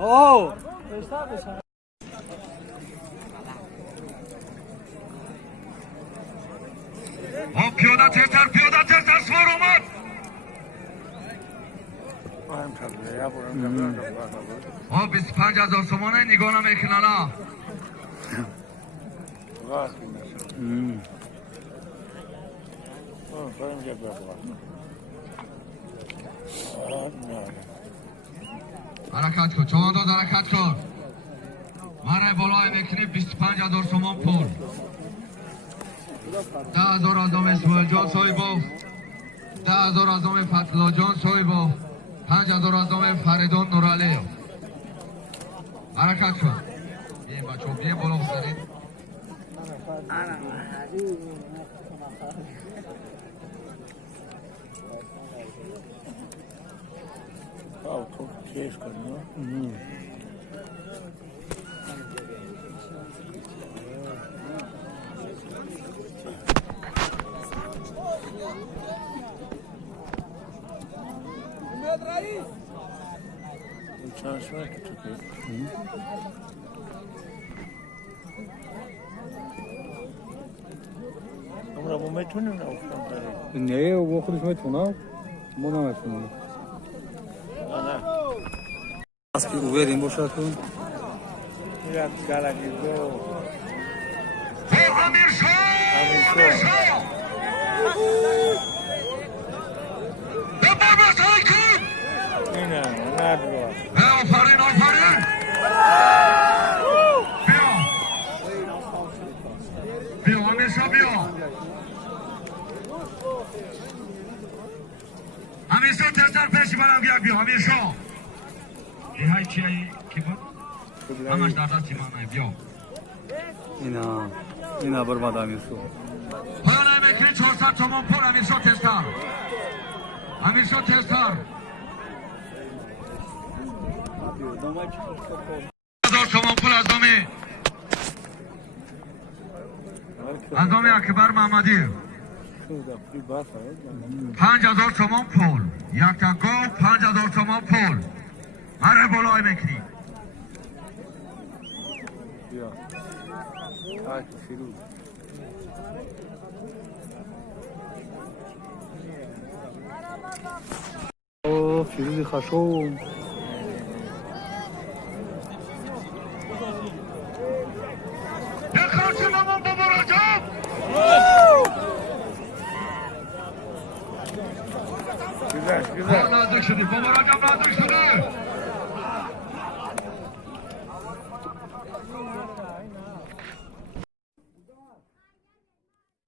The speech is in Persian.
اوه پیاده ترتر سوار اومد. آه 25,000 تومانه نگاه نمیکنه نه. حرکت کن چهار داد حرکت کن. مره بالای میکنی 25,000 تومان پول. 10,000 از نام اسماعیل جان صاحبو، 10,000 از نام فتلا جان صاحبو، 5,000 از نام فریدون نورالی. حرکت کن. این بچه ها بیه بالا بسرید. تو کیف کنی چند که تو کیف امرا ما میتونیم نفتم داریم نه او خودش میتونه ما نمیتونیم از که اووریم باشد کن میرم گلگی دو امیر شاه ببر بسای کن. اینه ندارم آفرین بیا امیر شاه بیا. امیر شاه ترتر پیشی برم بیا امیر شاه. این های چی هایی کی بود؟ همش در دست من بیا. اینا برباد امیر شاه پایان میکنی 400 تومان پول. امیر شاه ترتر 1,000 تومان پول از نام اکبر محمدی. 5,000 تومان پول. یک تکا 5,000 تومان پول. مره بالای میکنی. اوه فیروزی خشوم دخل شمامون بابا رجب. نزدیک شدی بابا رجب نزدیک شدی.